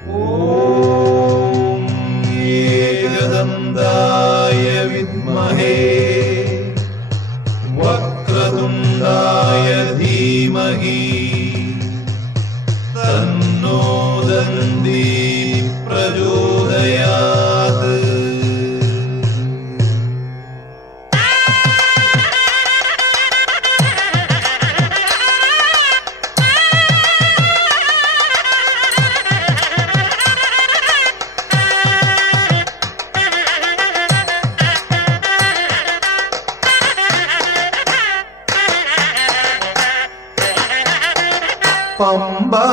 ഓം ഏകദന്തായ വിദ്മഹേ വക്രതുണ്ഡായ ധീമഹി തന്നോ ദന്തി പ്രചോദയാത്. പമ്പാ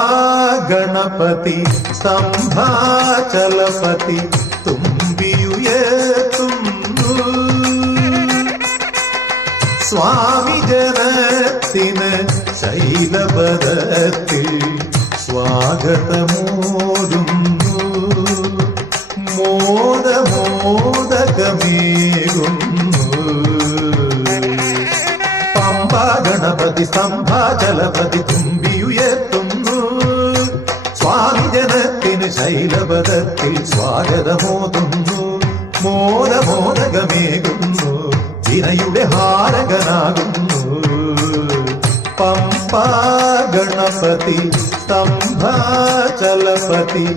ഗണപതി സ്തംഭാചലപതി തുമ്പിയുയർത്തുന്നു. സ്വാമി ജനത്തിന് ശൈലപദത്തിൽ സ്വാഗതമോടുന്നു. മോദമോദകമേകുന്നു. പമ്പാ ഗണപതി സ്തംഭാചലപതി തുമ്പിയുയർത്തുന്നു. സ്വാമി ജനത്തിന് ശൈലപദത്തിൽ സ്വാഗതമോതുന്നു. മോദമോദകമേകുന്നു. വിനയുടെ ഹാരകനാകുന്നു. പമ്പാ ഗണപതി സ്തംഭാചലപതി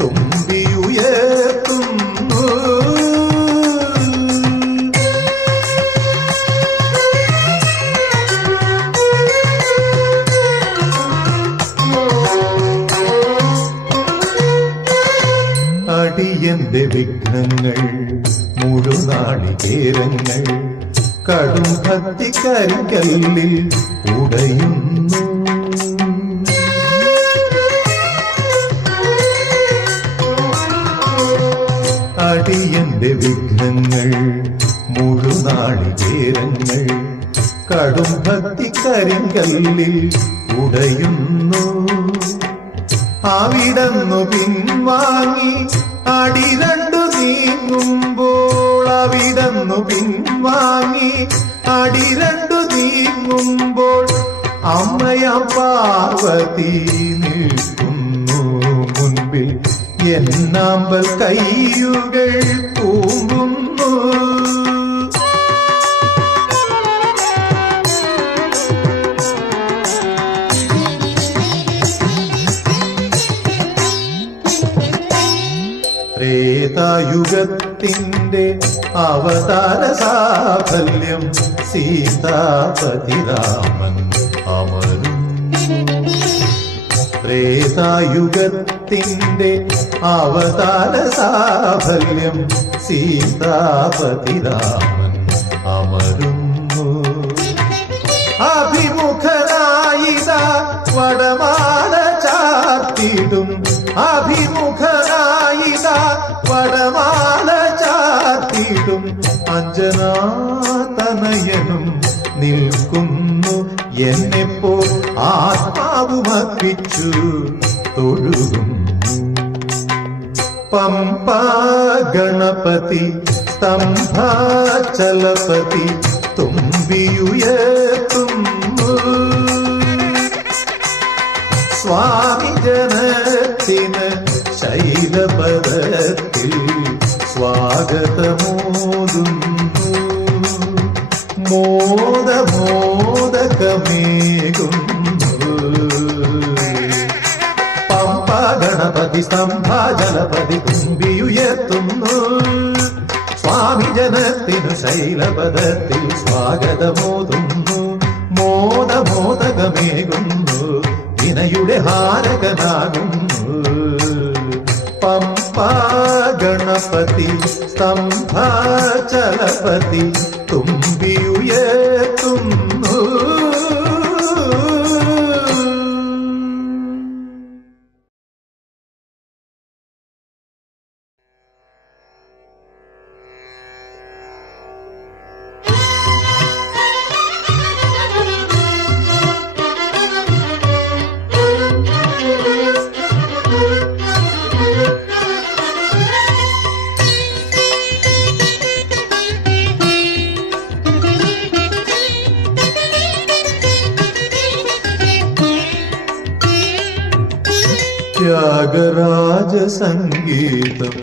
തുമ്പിയുയർത്തുന്നു. അടിയന്റെ വിഘ്നങ്ങൾ മുഴുനാളികേരങ്ങൾ കടും ഭക്തിക്കരിങ്കല്ലിൽ ഉടയുന്നു. അടിയന്റെ വിഘ്നങ്ങൾ മുഴുനാളികേരങ്ങൾ കടും ഭക്തിക്കരിങ്കല്ലിൽ ഉടയുന്നു. അവിടന്നു പിൻവാങ്ങി അടി രണ്ടു നീങ്ങുമ്പോൾ, അവിടന്നു പിൻവാങ്ങി അടി രണ്ടു നീങ്ങുമ്പോൾ അമ്മയാം പാർവതി നിൽക്കുന്നു മുൻപിൽ. എന്നാമ്പൽ കയ്യുകൾ തൂങ്ങുന്നു. ത്രേതായുഗത്തിന്റെ അവതാര സാഫല്യം സീതാപതി രാമൻ അമരും. ത്രേതായുഗത്തിന്റെ അവതാര സാഫല്യം സീതാപതി രാമൻ അമരുന്നു. അഭിമുഖനായിത വടമാല ചാർത്തിടും. അഭിമുഖനായിത വടമാല ചാർത്തിടും. അഞ്ജനാതനയനും നിൽക്കുന്നു. എന്നെപ്പോൾ ആത്മാവുമർപ്പിച്ചു തൊഴുകുന്നു. പമ്പാ ഗണപതി സ്തംഭാചലപതി തുമ്പിയുയർത്തുന്നു. സ്വാമി ജനത്തിന് ശൈലപദത്തിൽ സ്വാഗതമോതുന്നു. മോദമോദകമേകുന്നു. പമ്പാ ഗണപതി സ്തംഭാചലപതി തുമ്പിയുയർത്തുന്നു. സ്വാമി ജനത്തിനു ശൈലപദത്തിൽ സ്വാഗതമോതുന്നു. മോദമോദകമേകുന്നു. വിനയുടെ ഹാരകനാകുന്നു. പമ്പാ ഗണപതി സ്തംഭാചലപതി തുമ്പിയുയർത്തുന്നു. ത്യാഗരാജ സംഗീതം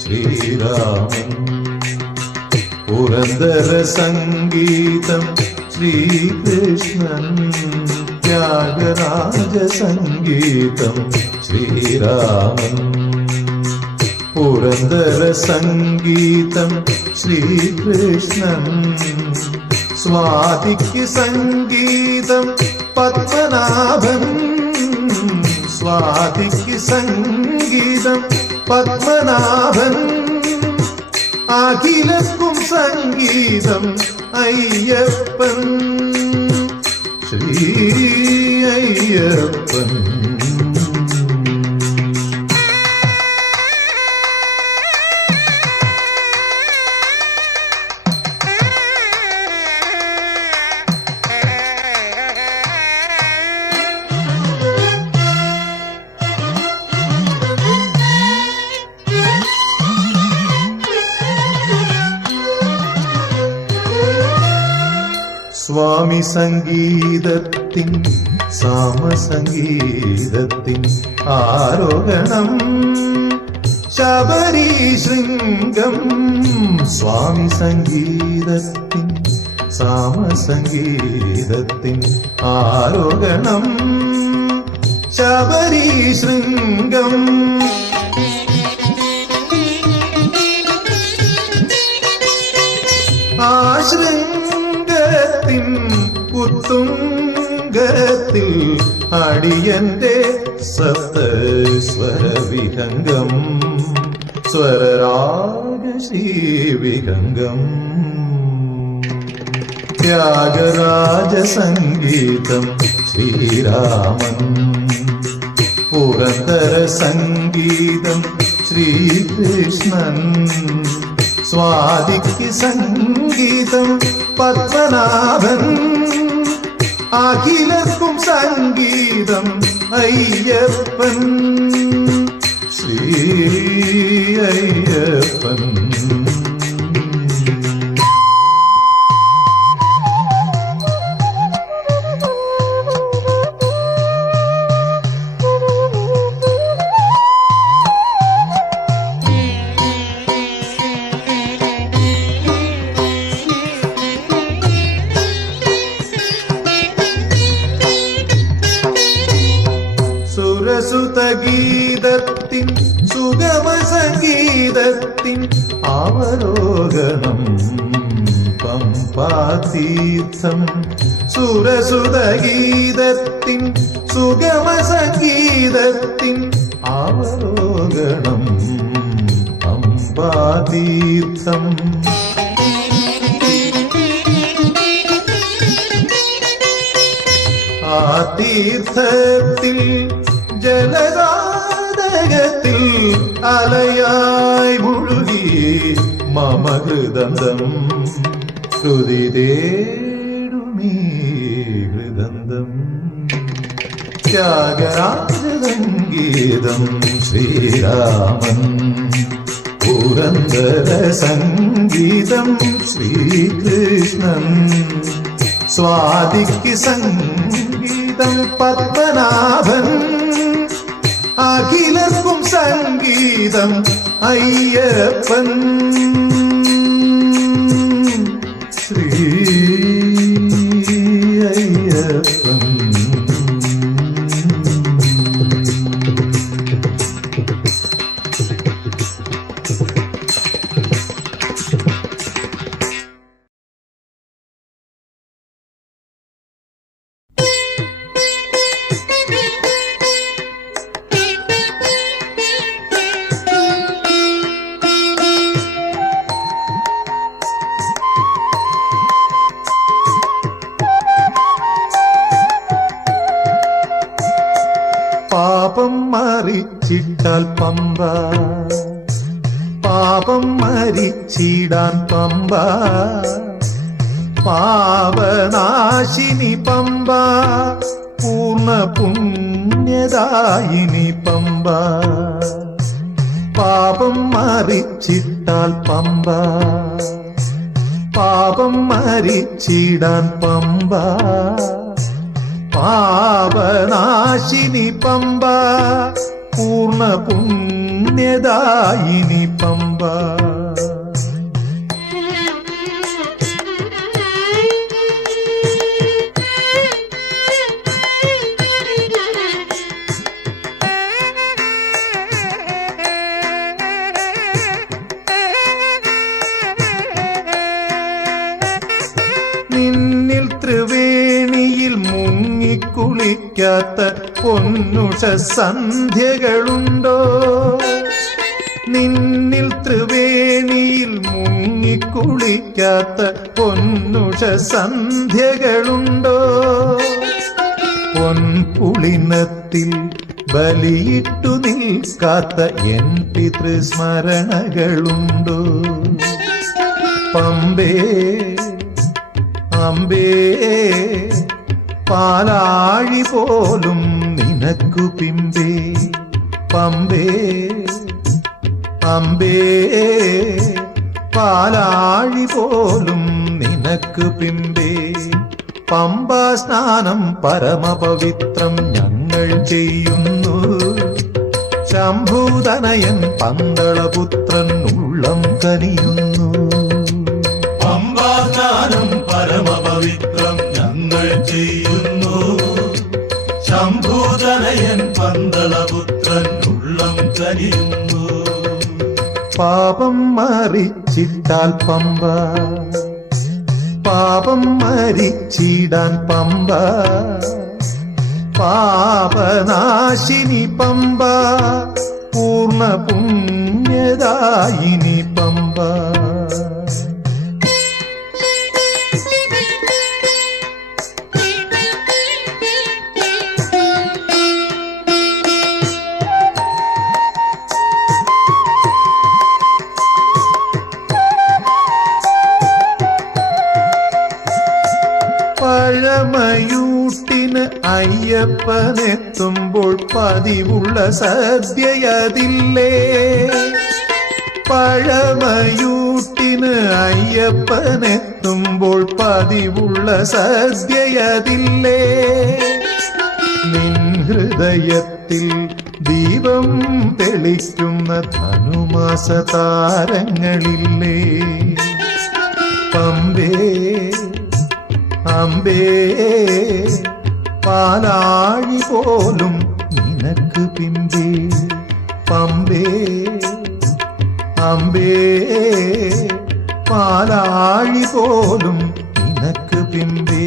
ശ്രീരാമൻ പുരന്ദര സംഗീതം ശ്രീകൃഷ്ണൻ ത്യാഗരാജ സംഗീതം ശ്രീരാമൻ പുരന്ദര സംഗീതം ശ്രീകൃഷ്ണൻ സ്വാതിക്ക് സംഗീതം പത്മനാഭൻ സ്വാതിക്ക് സംഗീതം പത്മനാഭൻ അഖിലർക്കും സംഗീതം അയ്യപ്പൻ ശ്രീ അയ്യപ്പൻ സ്വാമി സംഗീതത്തിൻ സാമസംഗീതത്തിൻ ആരോഹണം ശബരി ശൃംഗം സ്വാമി സംഗീതത്തിൻ സാമസംഗീതത്തിൻ ആരോഹണം ശബരി ശൃംഗം ആശൃംഗത്തിൻ ഉത്തുംഗത്തിൽ അടിയന്റെ സപ്തസ്വരവിഹംഗം സ്വരരാഗ ശ്രീവിഹംഗം ത്യാഗരാജ സംഗീതം ശ്രീരാമൻ പുരന്ദര സംഗീതം ശ്രീകൃഷ്ണൻ സ്വാതിക്ക് സംഗീതം പത്മനാഭൻ അഖിലർക്കും സംഗീതം അയ്യപ്പൻ ശ്രീ അയ്യപ്പൻ സുരസുതഗീതത്തിൻ സുഗമ സംഗീതത്തിൻ അവലോകനം പമ്പാതീർത്ഥം സുരസുതഗീതത്തിൻ സുഗമ സംഗീതത്തിൻ അവലോകനം പമ്പാതീർത്ഥം ആ തീർത്ഥത്തിൽ ജലരാതകത്തിൽ അലയായി മുഴുകി മമ ഹൃദന്തം ശ്രുതി തേടുമീ ഹൃദന്തം ത്യാഗരാജസംഗീതം ശ്രീരാമൻ പുരന്ദര സംഗീതം ശ്രീകൃഷ്ണൻ സ്വാതിക്ക് സംഗീതം പത്മനാഭൻ അഖിലർക്കും സംഗീതം അയ്യപ്പൻ ശ്രീ അയ്യപ്പൻ പാപം മറിച്ചിട്ടാൽ പമ്പ പാപം മരിച്ചിടാൻ പമ്പ പാപനാശിനി പമ്പ പൂർണ്ണ പുണ്യദായിനി പമ്പ പാപം മറിച്ചിട്ടാൽ പമ്പ പാപം മരിച്ചിടാൻ പമ്പ പാപനാശിനി പമ്പ പൂർണ്ണ പുണ്യദായിനി പമ്പ. നിന്നിൽ ത്രിവേണിയിൽ മുങ്ങിക്കുളിക്കാത്ത പൊന്നുഷ സന്ധ്യകളുണ്ടോ? നിന്നിൽ ത്രിവേണിയിൽ മുങ്ങിക്കുളിക്കാത്ത പൊന്നുഷ സന്ധ്യകളുണ്ടോ? പൊൻപുളിനത്തിൽ ബലിയിട്ടു നിൽക്കാത്ത എൻ പിതൃസ്മരണകളുണ്ടോ? പമ്പേ അമ്പേ പാലാഴി പോലും നിനക്കു പിമ്പേ. പമ്പേ അമ്പേ പാലാഴി പോലും നിനക്കു പിമ്പേ. പമ്പാ സ്നാനം പരമപവിത്രം ഞങ്ങൾ ചെയ്യുന്നു. ശംഭൂതനയൻ പന്തളപുത്രൻ ഉള്ളം കനിയുന്നു. പമ്പാ സ്നാനം പരമപവിത്രം ഞങ്ങൾ ചെയ്യുന്നു. ശംഭൂതനയൻ പന്തളപുത്രൻ ഉള്ളം കനിയുന്നു. പാപം മറിച്ചിട്ടാൽ പമ്പ, പാപം മരിച്ചിടാൻ പമ്പ. പാപനാശിനി പമ്പ, പൂർണ്ണ പുണ്യദായിനി പമ്പ. പഴമയൂട്ടിന് അയ്യപ്പനെത്തുമ്പോൾ പതിവുള്ള സദ്യയതില്ലേ? പഴമയൂട്ടിന് അയ്യപ്പനെത്തുമ്പോൾ പതിവുള്ള സദ്യയതില്ലേ? നിൻ ഹൃദയത്തിൽ ദീപം തെളിക്കുന്ന ധനുമാസ താരങ്ങളില്ലേ? പമ്പേ അമ്പേ പാലാഴി പോലും നിനക്ക് പിമ്പേ. പമ്പേ അമ്പേ പാലാഴി പോലും നിനക്ക് പിമ്പേ.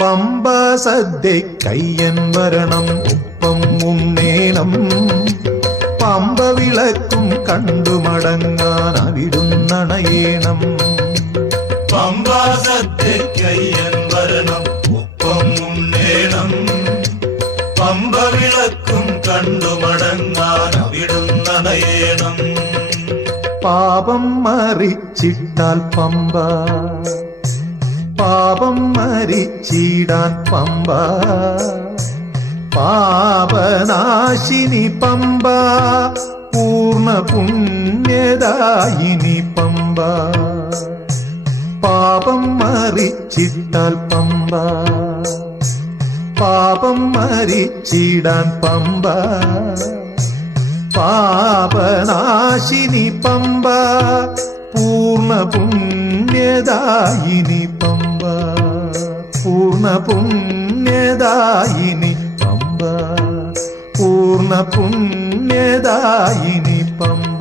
പമ്പ സദ്യ കയ്യൻ വരണം, ഒപ്പം ഉണ്ണേണം. പമ്പ വിളക്കും കണ്ടു മടങ്ങാൻ അവിടുന്നണയേണം. പമ്പാ സദ്യക്കയ്യൻ വരണം, ഒപ്പം ഉണ്ണേണം. പമ്പ വിളക്കും കണ്ടു മടങ്ങാൻ അവിടുന്നണയേണം. പാപം മറിച്ചിട്ടാൽ പമ്പ, പാപം മരിച്ചിടാൻ പമ്പ. പാപനാശിനി പമ്പ, പൂർണ്ണ പുണ്യദായിനി പമ്പ. പാപം മറിച്ചിട്ടാൽ പമ്പ, പാപം മരിച്ചിടാൻ പമ്പ. പാപനാശിനി പമ്പ, പൂർണ്ണ പുണ്യദായിനി പമ്പ. പൂർണ്ണ പുണ്യദായിനി പമ്പ, പൂർണ്ണ പുണ്യദായിനി പമ്പ.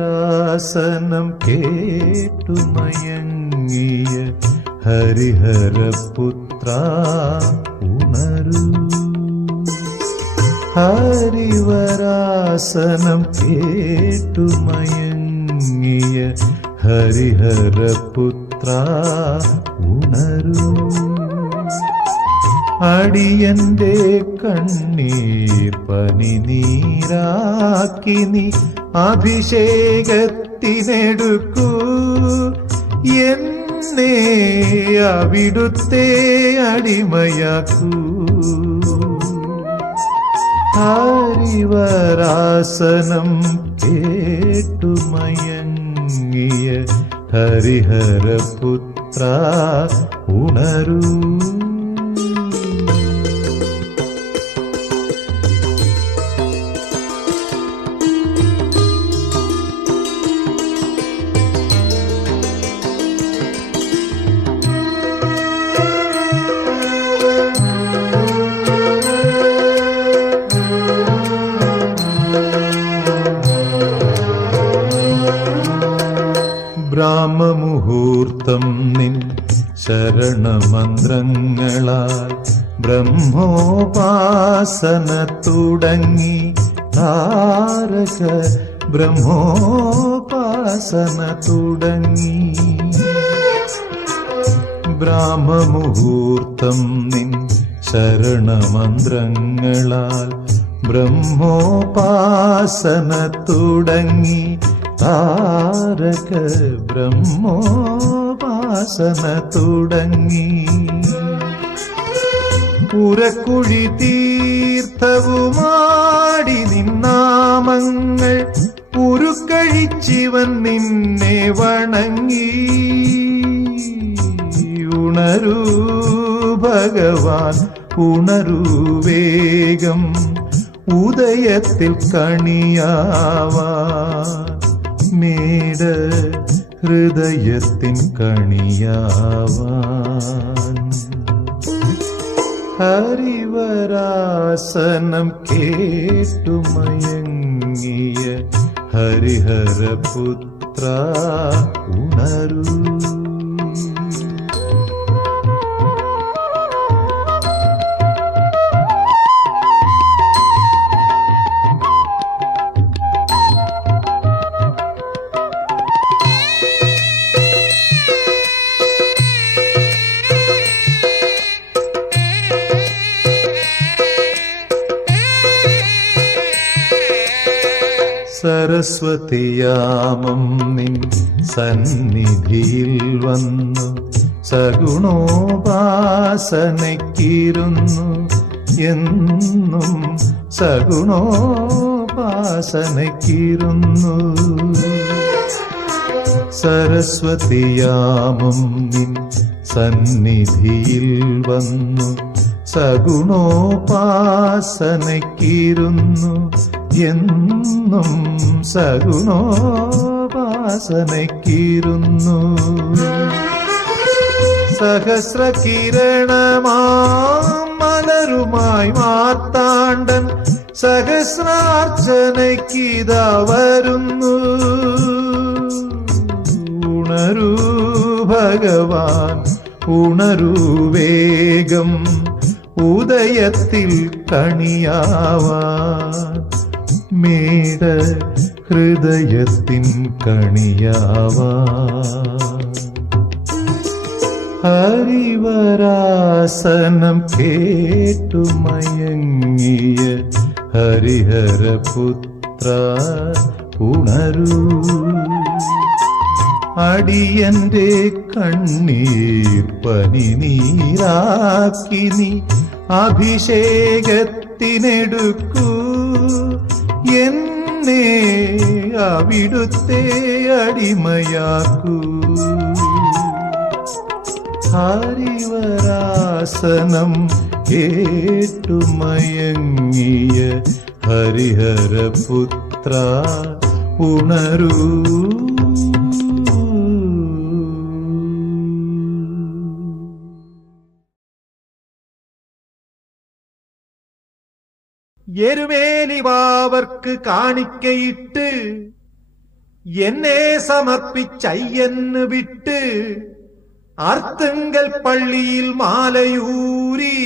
ഹരിവരാസനം കേട്ടു മയങ്ങിയ ഹരിഹരപുത്ര ഉണരൂ. ഹരിവരാസനം കേട്ടു മയങ്ങിയ ഹരിഹരപുത്ര ഉണരൂ. അടിയന്റെ കണ്ണീർ പനി നീരാക്കി നീ അഭിഷേകത്തിനെടുക്കൂ. എന്നെ അവിടുത്തെ അടിമയാക്കൂ. ഹരിവരാസനം കേട്ടുമയങ്ങിയ ഹരിഹരപുത്ര ഉണരൂ. ബ്രാഹ്മമുഹൂർത്തം നിൻ ശരണമന്ത്രങ്ങളാൽ ബ്രഹ്മോപാസന തുടങ്ങി. താരക ബ്രഹ്മോപാസന തുടങ്ങി. ബ്രാഹ്മമുഹൂർത്തം നിൻ ശരണമന്ത്രങ്ങളാൽ ബ്രഹ്മോപാസന തുടങ്ങി. താരക ബ്രഹ്മോപാസന തുടങ്ങി. പുരക്കുഴി തീർത്ഥവുമാടി നിന്നാമങ്ങൾ ഉരുക്കഴിച്ചിവൻ നിന്നെ വണങ്ങി. ഉണരൂ ഭഗവാൻ ഉണരൂ വേഗം, ഉദയത്തിൽ കണിയാവാൻ മേട ഹൃദയത്തിൻ കണിയാവാൻ. ഹരിവരാസനം കേട്ടുമയങ്ങിയ ഹരിഹരപുത്ര ഉണരൂ. സരസ്വതിയാമം നിൻ സന്നിധിയിൽ വന്നു സഗുണോപാസനയ്ക്കിരുന്നു. എന്നും സഗുണോപാസനയ്ക്കിരുന്നു. സരസ്വതിയാമം നിൻ സന്നിധിയിൽ വന്നു സഗുണോപാസനയ്ക്കിരുന്നു. എന്നും സഗുണോപാസനയ്ക്കിരുന്നു. സഹസ്രകിരണമാം മലരുമായി മാർത്താണ്ഡൻ സഹസ്രാർച്ചനയ്ക്കിതാ വരുന്നു. ഉണരൂ ഭഗവാൻ ഉണരൂ വേഗം, ഉദയത്തിൽ കണിയാവാൻ മേട ഹൃദയത്തിൻ കണിയാവാൻ. ഹരിവരാസനം കേട്ടുമയങ്ങിയ ഹരിഹരപുത്ര ഉണരൂ. അടിയന്റെ കണ്ണീർ പനി നീരാക്കി നീ അഭിഷേകത്തിനെടുക്കൂ. എന്നെ അവിടുത്തെ അടിമയാക്കൂ. ഹരിവരാസനം കേട്ടുമയങ്ങിയ ഹരിഹരപുത്ര ഉണരൂ. എരുമേലിവാവർക്ക് കാണിക്കയിട്ട് എന്നെ സമർപ്പിച്ചയ്യന്ന് വിട്ട് ആർത്തുങ്കൽ പള്ളിയിൽ മാലയൂരി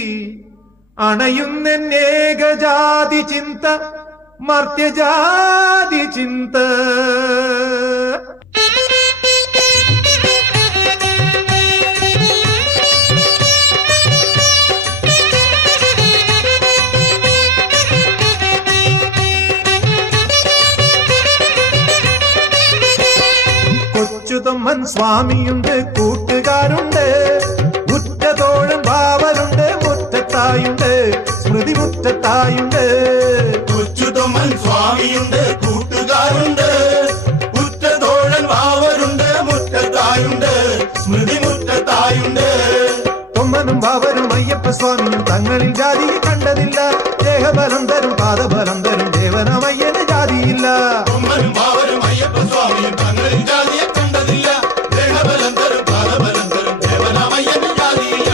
അണയുന്നേകജാതി ചിന്ത മർത്യജാതി ചിന്ത. സ്വാമിയുണ്ട്, കൂട്ടുകാരുണ്ട്, ഉറ്റതോഴൻ ബാവനുണ്ട്, മുറ്റത്തായുണ്ട്, സ്മൃതി മുറ്റത്തായുണ്ട്. കൊച്ചുതൊമ്മൻ സ്വാമിയുണ്ട്, കൂട്ടുകാരുണ്ട്, ഉറ്റതോഴൻ ബാവരുണ്ട്, മുറ്റത്തായുണ്ട്, സ്മൃതി മുറ്റത്തായുണ്ട്. തൊമ്മനും ബാവരും അയ്യപ്പ സ്വാമിയും തങ്ങളിൽ ജാതിയെ കണ്ടതില്ല. ദേഹബലം തരും പാദബലം തരും ദേവനമയ്യന് ജാതിയില്ല. തൊമ്മനും ബാവരും അയ്യപ്പ സ്വാമിയും തങ്ങളിൽ ജാതിയെ കണ്ടതില്ല. ദേഹബലം തരും പാദബലം തരും ദേവനമയ്യന് ജാതിയില്ല.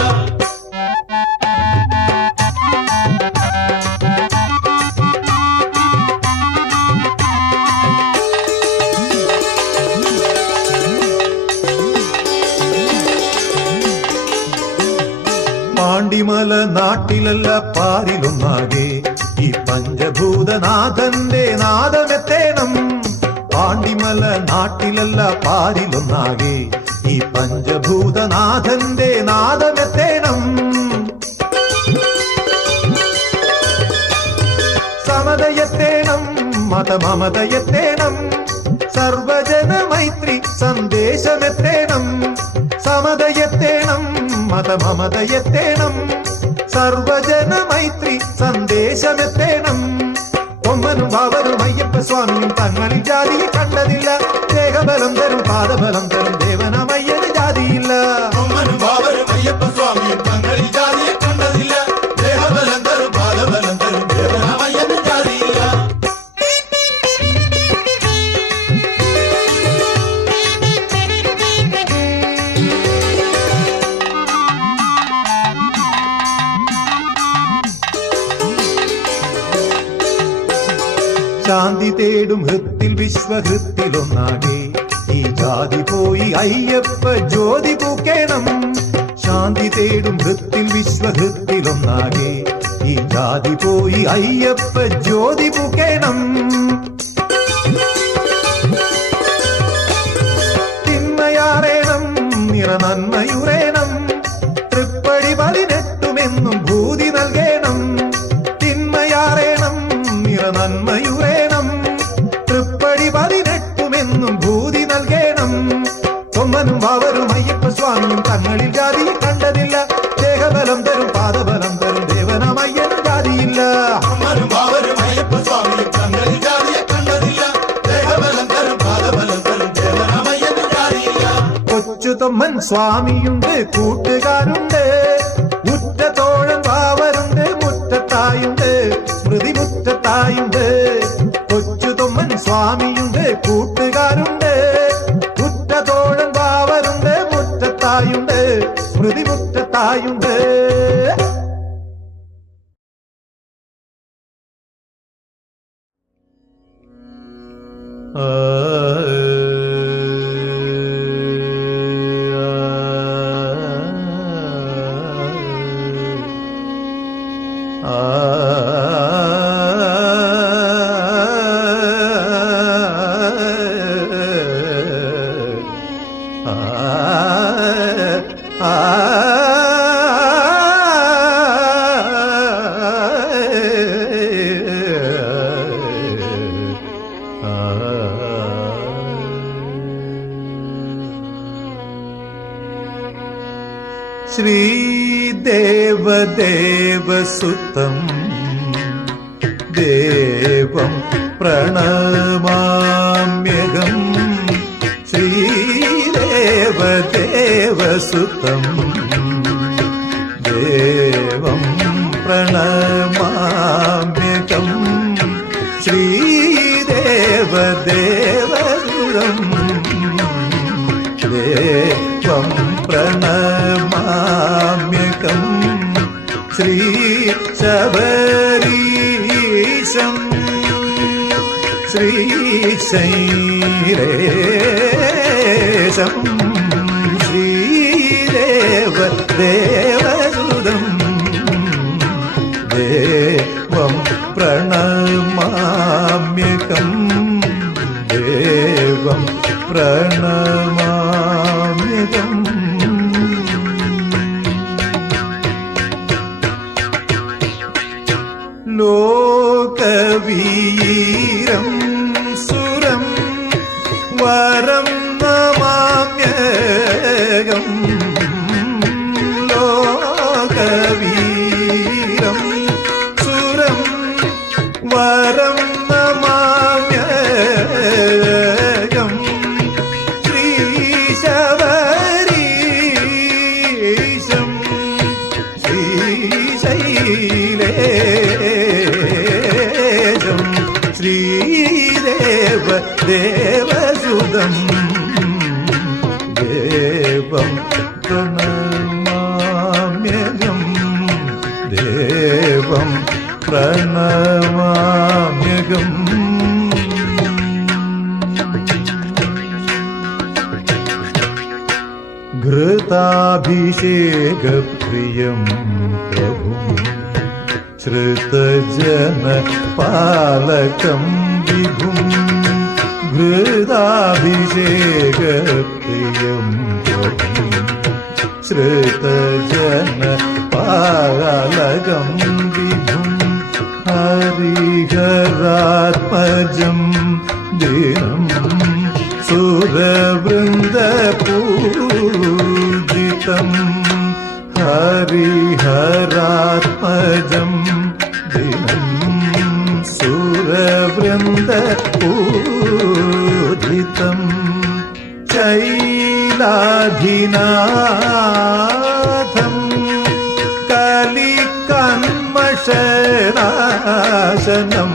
പാണ്ടിമല നാട്ടിലല്ല പാരിലൊന്നാകെ ഈ പഞ്ചഭൂതനാഥന്റെ നാദമെത്തേണം. പാണ്ടിമല നാട്ടിലല്ല പാരിലൊന്നാകെ ഈ പഞ്ചഭൂതനാഥന്റെ നാദമെത്തേണം. സമതയെത്തേണം, മതമമതയെത്തേണം, സർവജന മൈത്രി സന്ദേശമെത്തേണം. സമതയെത്തേണം, മതമമതയെത്തേണം, സർവജന മൈത്രി സന്ദേശമെത്തേണം. തൊമ്മനും ബാവരും അയ്യപ്പ സ്വാമിയും തങ്ങളിൽ ജാതിയെ കണ്ടതില്ല. ദേഹബലം തരും പാദബലം തരും ദേവനമയ്യന് ജാതിയില്ല. തൊമ്മനും ബാവരും അയ്യപ്പ സ്വാമിയും തങ്ങളിൽ ജാതിയെ കണ്ടതില്ല. ദേഹബലം തരും പാദബലം തരും ദേവനമയ്യന് ജാതിയില്ല. ശാന്തി തേടും ഹൃത്തിൽ വിശ്വഹൃത്തിലൊന്നാകെ ഈ ജാതി പോയി അയ്യപ്പ ജ്യോതി പൂക്കേണം. ശാന്തി തേടും ഹൃത്തിൽ വിശ്വഹൃത്തിലൊന്നാകെ ഈ ജാതി പോയി അയ്യപ്പ ജ്യോതി പൂക്കേണം. തിന്മയാറേണം, നിറനന്മയുറേണം, തൃപ്പടി 18 ഭൂതി നൽകേണം. തിന്മയാറേണം, നിറനന്മയുറേണം, തൃപ്പടി 18 ഭൂതി നൽകേണം. തൊമ്മനും ബാവരും അയ്യപ്പ സ്വാമിയും തങ്ങളിൽ ജാതിയെ കണ്ടതില്ല. ദേഹബലം തരും പാദബലം തരും ദേവനമയ്യന് ജാതിയില്ല. തൊമ്മനും ബാവരും അയ്യപ്പ സ്വാമിയും തങ്ങളിൽ ജാതിയെ കണ്ടതില്ല. ദേഹബലം തരും പാദബലം തരും ദേവനമയ്യന് ജാതിയില്ല. കൊച്ചുതൊമ്മൻ സ്വാമിയുണ്ട്, കൂട്ടുകാരുണ്ട്, ഉറ്റതോഴൻ ബാവരുണ്ട്, മുറ്റത്തായുണ്ട്, സ്മൃതി മുറ്റത്തായുണ്ട്. കൊച്ചുതൊമ്മൻ സ്വാമിയുണ്ട്, കൂട്ടുകാരുണ്ട്, ഉറ്റതോഴൻ ബാവരുണ്ട്, മുറ്റത്തായുണ്ട്, സ്മൃതി മുറ്റത്തായുണ്ട്. ശ്രീദേവദേവസുതം ദേവം പ്രണമാമ്യഹം. ശ്രീദേവദേവസുതം ദേവം പ്രണമാമ്യഹം. ശ്രീദേവദേവസുതം ദേവം പ്രണമാമ്യഹം. ശ്രീ ശബരീശം ശ്രീശൈലേശം ശ്രീദേവദേവസുതം ദേവം പ്രണമാമ്യഹം. ദേവം പ്രണമാമ്യഹം. ലോകവീരം സുരം വരം നമാമ്യഹം. വരം നമാമ്യകം ശ്രീശബരീശം ശ്രീശൈലേശം ശ്രീദേവ ദേവസുതം ദേവം പ്രണമാമ്യകം ദേവം പ്രണമാമ്യകം ഘൃതാഭിഷേകപ്രിയം പ്രഭും ശ്രുതജനപാലകം വിഭും ഘൃതാഭിഷേകപ്രിയം പ്രഭും ശ്രുതജനപാലകം വിഭും ഹരിഹരാത്മജം ദിനം സുരവൃന്ദപൂജിതം ഹരിഹരാത്മജം ദിനം സുരവൃന്ദപൂജിതം ശൈലാധിനാഥം കലികന്മഷനാശനം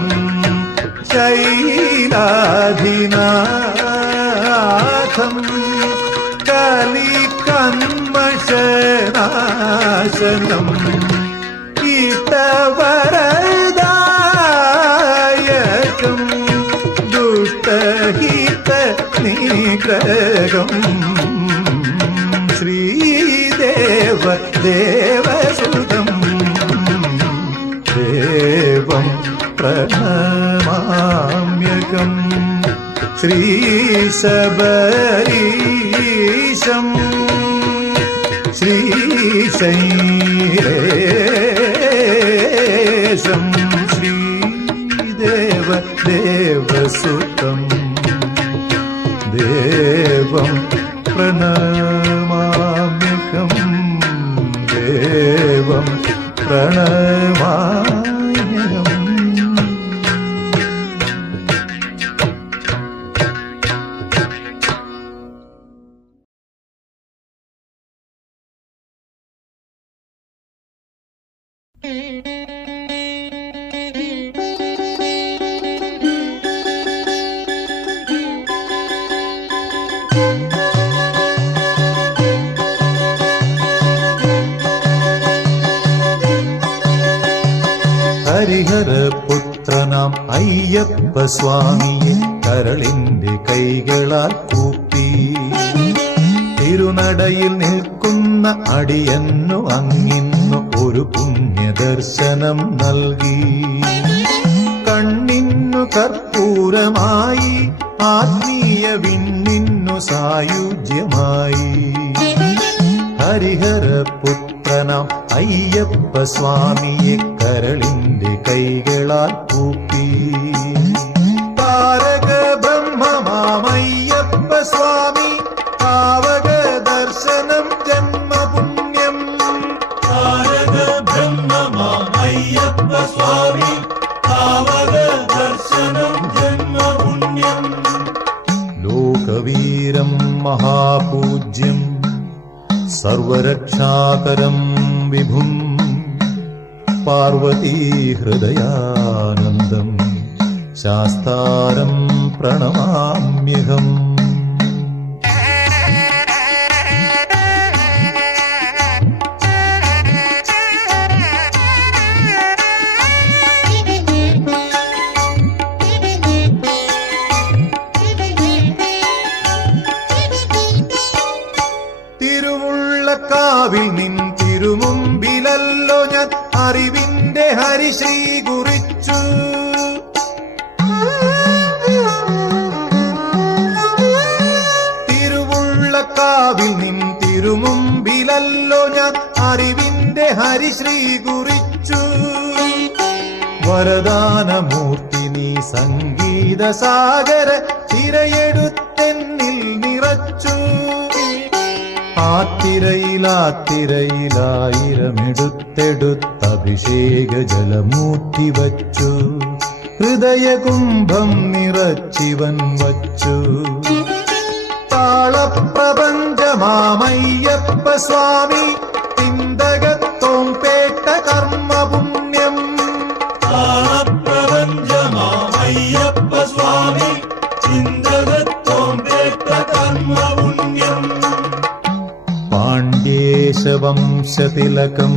ശൈലാധിനാഥം കലികന്മഷനാശനം ഇതവരദായകം ദുഷ്ടഹിത നിഗ്രഹം ശ്രീദേവ ദേവസുതം ദേവം പ്രണമാമ്യകം ശ്രീശബരീശം ശ്രീശൈലേശം ശ്രീദേവ ദേവസുതം ദേവം പ്രണമാമ്യകം ദേവം പ്രണമാമ്യകം. ഹരിഹരപുത്രനാം അയ്യപ്പ സ്വാമിയെ കരളിന്റെ കൈകളാൽ കൂപ്പി തിരുനടയിൽ നിൽക്കുന്ന അടിയന്നു അങ്ങിന്നു ഒരു പുണ്യദർശനം നൽകി. കണ്ണിന്നു കർപ്പൂരമായി ആത്മീയ വിണ്ണിന്നു സായുജ്യമായി. ഹരിഹരപുത്രനാം അയ്യപ്പ സ്വാമിയെ കരളിന്റെ കൈകളാൽ കൂപ്പി. താരക ബ്രഹ്മമാമയ്യപ്പ സ്വാമി പാവക ദർശനം ജന്മപുണ്യം. താരക ബ്രഹ്മമാമയ്യപ്പ സ്വാമി പാവക ദർശനം ജന്മപുണ്യം. ലോകവീരം മഹാപൂജ്യം സർവരക്ഷാകരം വിഭും പാർവതീ ഹൃദയാനന്ദം ശാസ്താരം പ്രണമാമ്യഹം. തിരുവുള്ളക്കാവിൽ നിൻ തിരുമുമ്പിലല്ലോ ഞാൻ അറിവിന്റെ ഹരിശ്രീ കുറിച്ചു. തിരുവുള്ളക്കാവിൽ നിൻ തിരുമുമ്പിലല്ലോ ഞാൻ അറിവിന്റെ ഹരിശ്രീ കുറിച്ചു. വരദാനമൂർത്തി നീ സംഗീത സാഗര തിരയെടുത്തെന്നിൽ നിറച്ചു. ആത്തിരയിലായിരമെടുത്തെടുത്തഭിഷേക ജലമൂറ്റി വച്ചു. ഹൃദയകുംഭം നിറച്ചിവൻ വച്ചു. താളപ്രപഞ്ചമാമയ്യപ്പ സ്വാമി ചിന്തകത്തോം പേട്ട കർമ്മപുണ്യം. താളപ്രപഞ്ചമാമയ്യപ്പ സ്വാമി ചിന്തകത്തോം പേട്ട കർമ്മപുണ്യം. പാണ്ഡ്യേശവംശതിലകം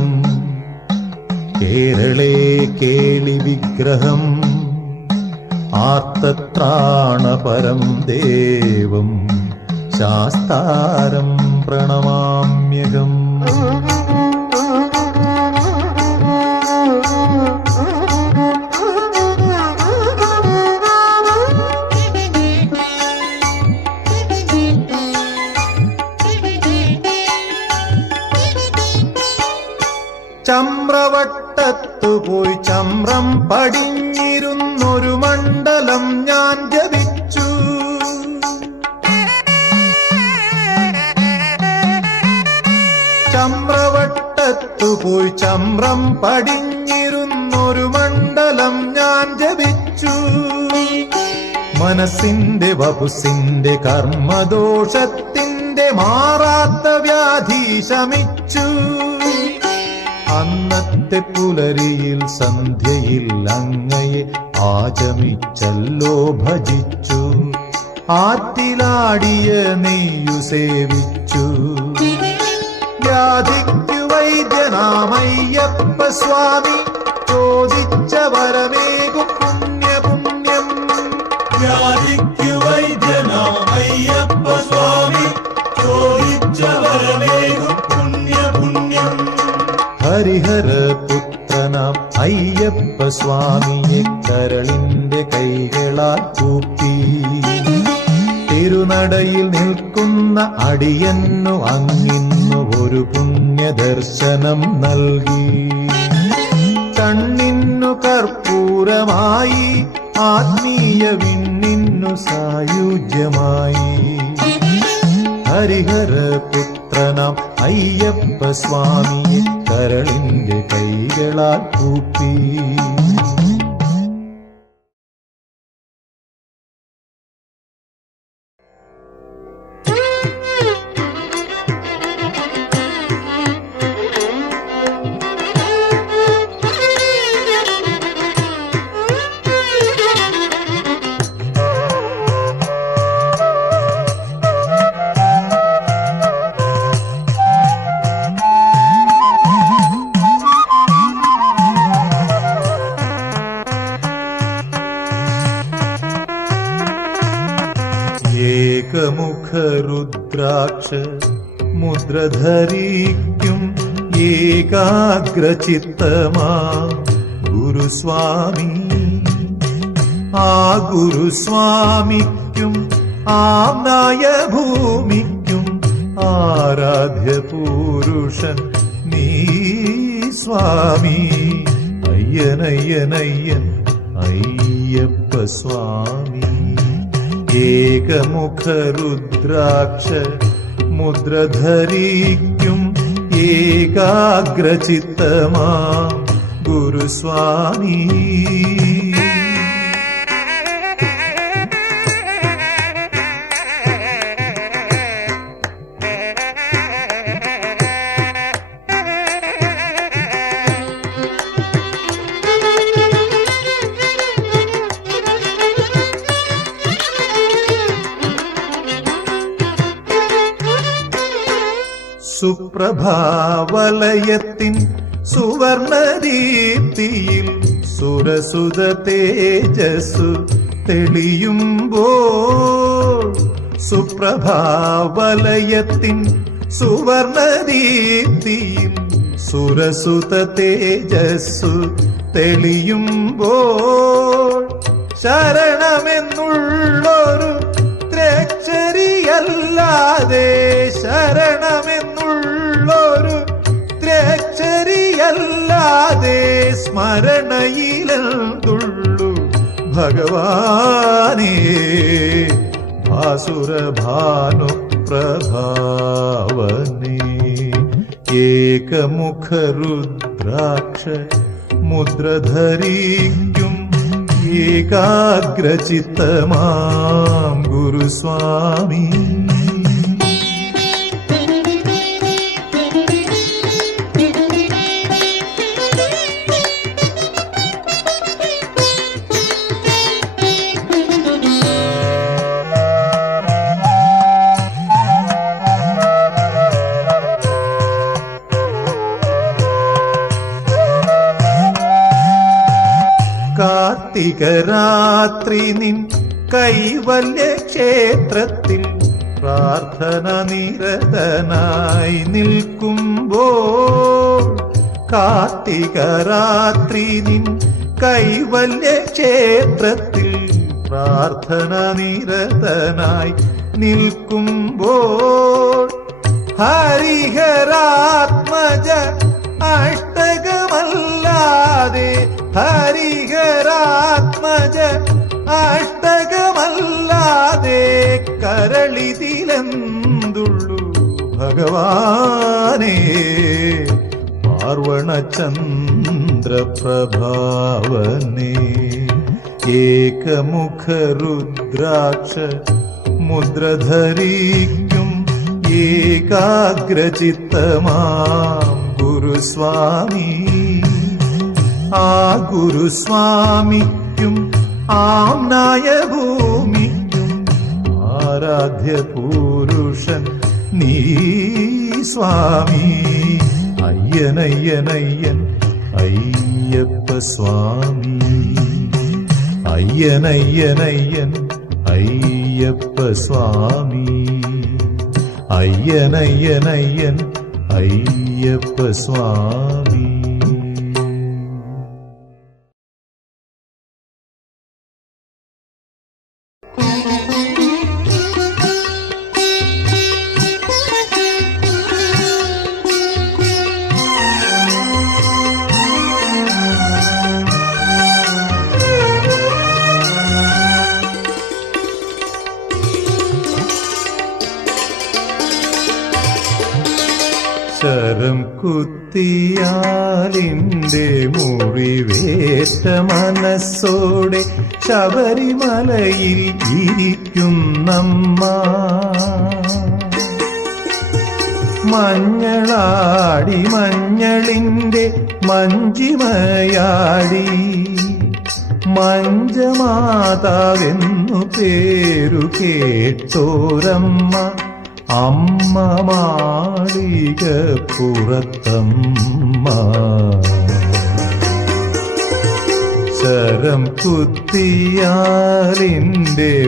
കേരളേ കേളി വിഗ്രഹം ആർത്തത്രാണപരം ദേവം ശാസ്താരം പ്രണമാമ്യഹം. ചമ്രവട്ടത്തു പോയി ചമ്രം പടിഞ്ഞിരുന്നൊരു മണ്ഡലം ഞാൻ ജപിച്ചു. ചമ്രവട്ടത്തു പോയി ചമ്രം പടിഞ്ഞിരുന്നൊരു മണ്ഡലം ഞാൻ ജപിച്ചു. മനസ്സിന്റെ വപുസിന്റെ കർമ്മദോഷത്തിന്റെ മാറാത്ത വ്യാധി ശമിച്ചു. അന്നത്തെ പുലരിയിൽ സന്ധ്യയിൽ അങ്ങയെ ആചമിച്ചല്ലോ ഭജിച്ചു. ആറ്റിലാടിയ നെയ്യു സേവിച്ചു. വ്യാധിക്കു വൈദ്യനാമയ്യപ്പ സ്വാമി ചോദിച്ച വരമേകും പുണ്യപുണ്യം. വ്യാധിക്കു വൈദ്യനാമയ്യപ്പ സ്വാമി ചോദിച്ച വരമേകും പുണ്യപുണ്യം. ഹരിഹരപുത്രനാം അയ്യപ്പ സ്വാമിയെ കരളിന്റെ കൈകളാൽ കൂപ്പി. തിരുനടയിൽ നിൽക്കുന്ന അടിയന്നു അങ്ങിന്നു ഒരു പുണ്യദർശനം നൽകി. കണ്ണിന്നു കർപ്പൂരമായി ആത്മീയ വിണ്ണിന്നു സായുജ്യമായി. ഹരിഹരപുത്രനാം അയ്യപ്പ സ്വാമിയെ കരളിന്റെ കൈകളാൽ കൂപ്പി. ഏകമുഖരുദ്രാക്ഷ മുദ്രധരിക്കും ഏകാഗ്രചിത്തമാ ഗുരുസ്വാമി. ആ ഗുരുസ്വാമിക്കും ആമ്നായ ഭൂമിക്കും ആരാധ്യ പുരുഷൻ നീ സ്വാമി. അയ്യനയ്യനയ്യൻ അയ്യപ്പ സ്വാമി. ഏകമുഖരുദ്രാക്ഷ മുദ്രധരിക്കും ഏകാഗ്രചിത്തമാ ഗുരുസ്വാമി. സുപ്രഭാവലയത്തിൻ സുവർണദീപ്തിയിൽ സുരസുത തേജസ്സു തെളിയുമ്പോൾ. സുപ്രഭാവലയത്തിൻ സുവർണദീപ്തിയിൽ സുരസുത തേജസ്സു തെളിയുമ്പോൾ. ശരണമെന്നുള്ളൊരു ത്രേക്ഷരിയല്ലാതെ ശരണമെന്നുള്ളൊരു ത്രേക്ഷരിയല്ലാതെ സ്മരണയിലെന്തുള്ളു ഭഗവാനേ. ഭാസുരഭാനുപ്രഭാവനേ. ഏകമുഖരുദ്രാക്ഷ മുദ്രധരിക്കും ഏകാഗ്രചിത്തമാം ഗുരുസ്വാമി കാർത്തികരാത്രി നിൻ കൈവല്യ ക്ഷേത്രത്തിൽ പ്രാർത്ഥന നിരതനായി നിൽക്കുമ്പോൾ കാർത്തികരാത്രി നിൻ കൈവല്യ ക്ഷേത്രത്തിൽ പ്രാർത്ഥന നിരതനായി നിൽക്കുമ്പോൾ ഹരിഹരാത്മജ അഷ്ടകമല്ലാതെ ഹരിഹരാത്മജ അഷ്ടകമല്ലാതെ കരളിതിലെന്തുള്ളു ഭഗവാനേ പാർവണചന്ദ്രപ്രഭാവനേ ഏകമുഖരുദ്രാക്ഷ മുദ്രധരിക്കും ഏകാഗ്രചിത്തമാം ഗുരുസ്വാമി ആ ഗുരുസ്വാമിക്കും ആംനായ ഭൂമിക്കും ആരാധ്യ പുരുഷൻ നീ സ്വാമി അയ്യനയ്യനയ്യൻ അയ്യപ്പ സ്വാമി അയ്യനയ്യനയ്യൻ അയ്യപ്പ സ്വാമി അയ്യനയ്യനയ്യൻ അയ്യപ്പ സ്വാമി ശരം കുത്തിയാലിൻ്റെ മുറിവേറ്റ മനസ്സോടെ ശബരിമലയിൽ ഇരിക്കുന്നമ്മ മഞ്ഞളാടി മഞ്ഞളിൻ്റെ മഞ്ചിമയാടി മഞ്ചമാതാവെന്നു പേരു കേട്ടോരമ്മ അമ്മ മാളിക പുറത്തമ്മ ശരം കുത്തിയാലിൻ്റെ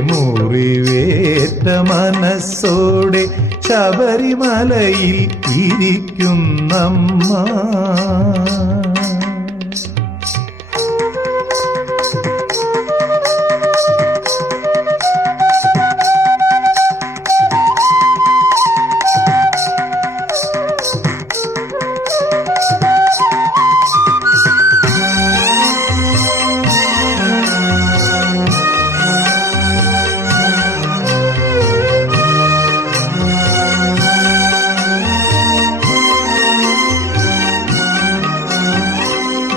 മുറിവേറ്റ മനസ്സോടെ ശബരിമലയിൽ ഇരിക്കുന്നമ്മ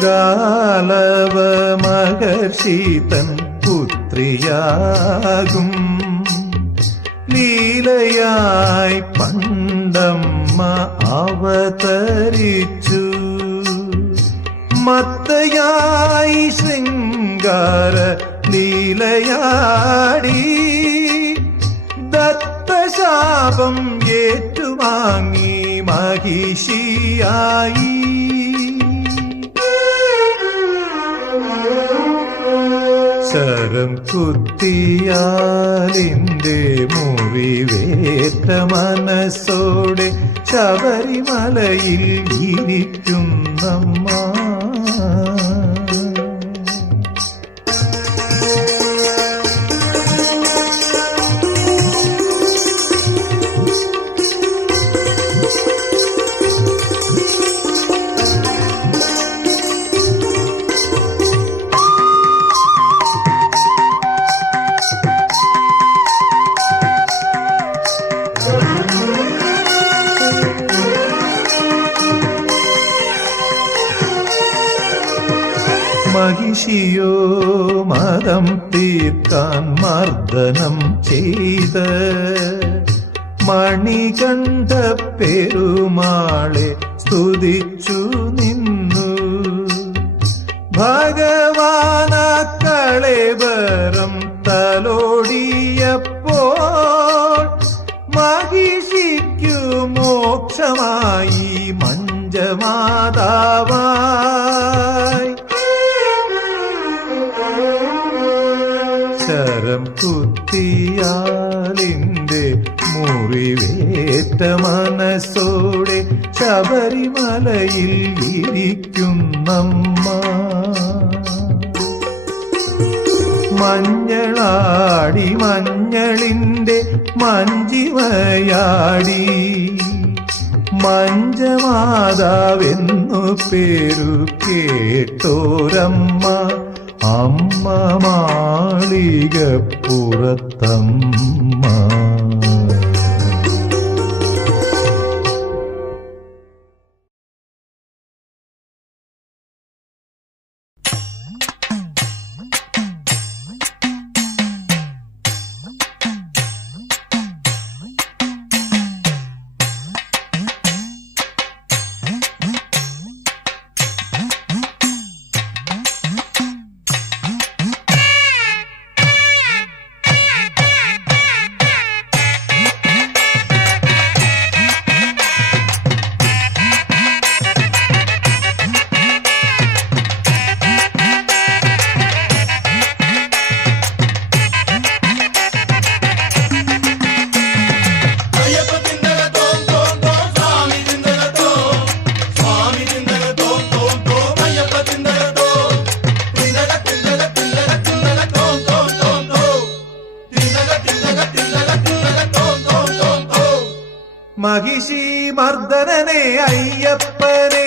ഗാലവ മഹർഷി തൻ പുത്രിയാകും ലീലയായി പണ്ടമ്മ അവതരിച്ചു മത്തയായി ശൃംഗാര ലീലയാടി ദത്തശാപം ഏറ്റുവാങ്ങി മഹിഷിയായി ശരം കുത്തിയാലിൻ്റെ മുറിവേറ്റ മനസ്സോടെ ശബരിമലയിൽ ഇരിക്കുന്നമ്മ മഹിഷിയോ മതം തീർക്കാൻ മർദ്ദനം ചെയ്ത മണികണ്ഠ പെരുമാളെ സ്തുതിച്ചു നിന്നു. ഭഗവാന കളേബരം തലോടിയപ്പോൾ മഹിഷിക്കു മോക്ഷമായി മഞ്ജമാതാവായി. ശരം കുത്തിയാലിന്റെ മുറിവേറ്റ മനസ്സോടെ ശബരിമലയിൽ ഇരിക്കുന്നമ്മ. മഞ്ഞളാടി മഞ്ഞളിന്റെ മഞ്ചിമയാടി മഞ്ജമാതാവെന്നു പേരു കേട്ടോരമ്മ. അമ്മ മാളികപ്പുറത്തമ്മ. മഹിഷി മർദ്ദനനെ അയ്യപ്പനെ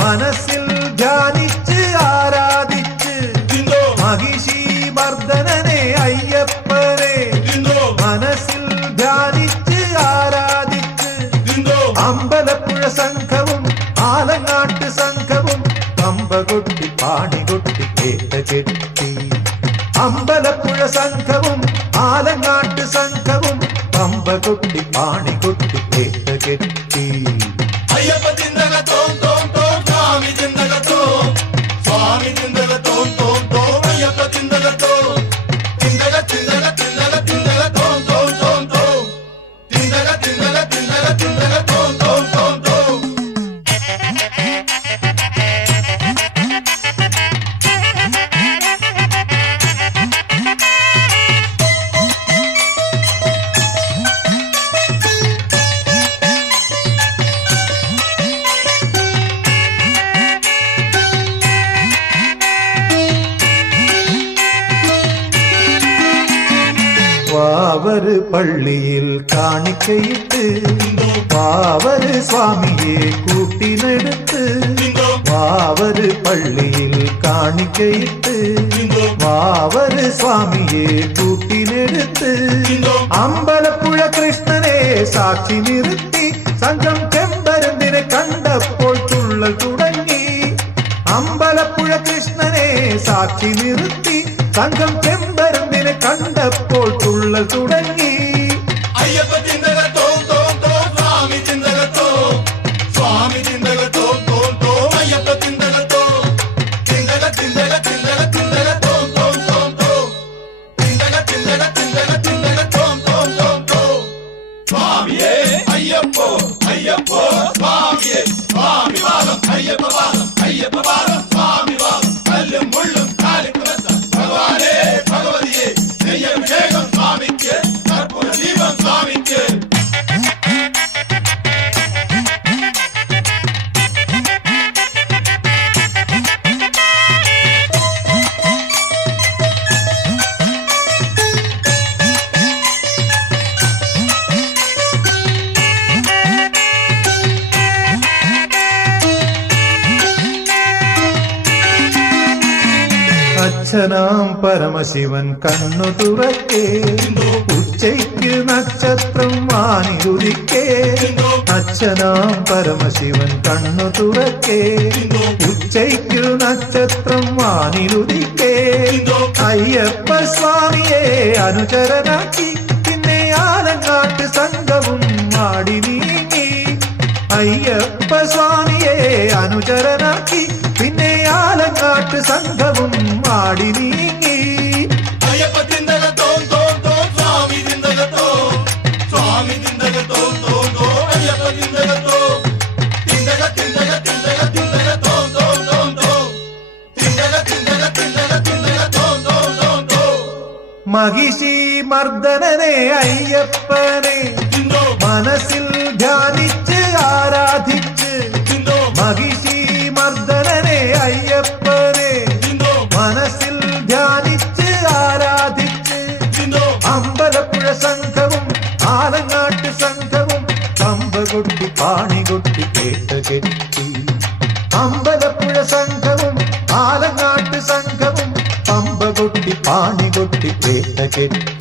മനസ്സിൽ ധ്യാനിച്ച് ആരാധിച്ച്. മഹിഷി മർദ്ദനനെ അയ്യപ്പനെ മനസ്സിൽ ധ്യാനിച്ച് ആരാധിച്ച്. അമ്പലപ്പുഴ സംഘവും ആലങ്ങാട്ട് സംഘവും പമ്പ കൊട്ടി പാണി കൊട്ടി കേട്ട കെട്ടി. അമ്പലപ്പുഴ സംഘവും ആലങ്ങാട്ട് സംഘവും പമ്പ കൊട്ടി പാണി കൊട്ടി കേട്ട കെട്ടി. അയ്യപ്പ ചിന്തക തോം തോം തോം സ്വാമി ചിന്തക തോം സ്വാമി ചിന്തക തോം തോം തോം അയ്യപ്പ ചിന്തക തോം ചിന്തക ചിന്തക ചിന്തക ചിന്തക തോം തോം തോം തോം ചിന്തക ചിന്തക ചിന്തക ചിന്തക തോം തോം തോം തോം. വാവര് പള്ളിയിൽ കാണിക്കയിട്ട് വാവര് സ്വാമിയെ കൂട്ടിനെടുത്ത്. വാവര് പള്ളിയിൽ കാണിക്കയിട്ട് വാവര് സ്വാമിയെ കൂട്ടിനെടുത്ത്. അമ്പലപ്പുഴ കൃഷ്ണനെ സാക്ഷി നിർത്തി സംഘം ചെമ്പരന്തിനെ കണ്ടപ്പോൾ തുള്ളൽ തുടങ്ങി. അമ്പലപ്പുഴ കൃഷ്ണനെ സാക്ഷി നിർത്തി സംഘം ചെമ്പരന്തിനെ കണ്ടപ്പോൾ തുള്ളൽ തുടങ്ങി. അയ്യപ്പ ചിന്തക തോം തോം തോം സ്വാമി ചിന്തക തോം സ്വാമി ചിന്തക തോം തോം തോം അയ്യപ്പ ചിന്തക തോം ചിന്തക ചിന്തക ചിന്തക ചിന്തക തോം തോം തോം തോം ചിന്തക ചിന്തക ചിന്തക ചിന്തക തോം തോം തോം തോം. സ്വാമിയേ അയ്യപ്പോ അയ്യപ്പോ സ്വാമിയേ സ്വാമി വാദം അയ്യപ്പ വാദം അയ്യപ്പ വാദം സ്വാമി വാദം കല്ലും മുള്ളും കാലിക്കുറത്ത ഭഗവാനേ ഭഗവതിയെ നെയ്യഭിഷേകം സ്വാമിക്ക് കർപ്പൂര ദീപം സ്വാമിക്ക്. അച്ഛനാം പരമശിവൻ കണ്ണു തുറക്കേ ഉച്ചയ്ക്ക് നക്ഷത്രം വാനിരുതിക്കേ. അച്ഛനാം പരമശിവൻ കണ്ണു തുറക്കേ ഉച്ചയ്ക്കു നക്ഷത്രം വാനിലുദിക്കേ അയ്യപ്പ സ്വാമിയെ അനുചരനാക്കി പിന്നെ ആലങ്ങാട്ട് സംഘവും മാടി നീങ്ങി അയ്യപ്പ സ്വാമിയെ അനുചരനാക്കി പിന്നെ ആലങ്ങാട്ട് സംഘവും മാടി നീങ്ങി അയ്യപ്പ തിന്തക തോം തോം തോം സ്വാമി തിന്തക തോം സ്വാമി തിന്തക തോം തോം തോം അയ്യപ്പ തിന്തക തോം തിന്തക തിന്തക തിന്തക തിന്തക തോം തോം തോം തോം തിന്തക തിന്തക തിന്തക തിന്തക തോം തോം തോം തോം മഹിഷി മർദ്ദനനെ അയ്യപ്പനെ തിന്തോ മനസ്സിൽ ധ്യാനിച്ച് ആരാധിച്ച് തിന്തോ മഹിഷി മർദ്ദനനെ അയ്യപ്പനെ തിന്തോ മനസ്സിൽ ധ്യാനിച്ച് ആരാധിച്ച് തിന്തോ അമ്പലപ്പുഴ സംഘവും ആലങ്ങാട്ട് സംഘവും പമ്പ കൊട്ടി പാണി കൊട്ടി കേട്ട കെട്ടി അമ്പലപ്പുഴ സംഘവും ആലങ്ങാട്ട് സംഘവും പമ്പ കൊട്ടി പാണി കൊട്ടി കേട്ട കെട്ടി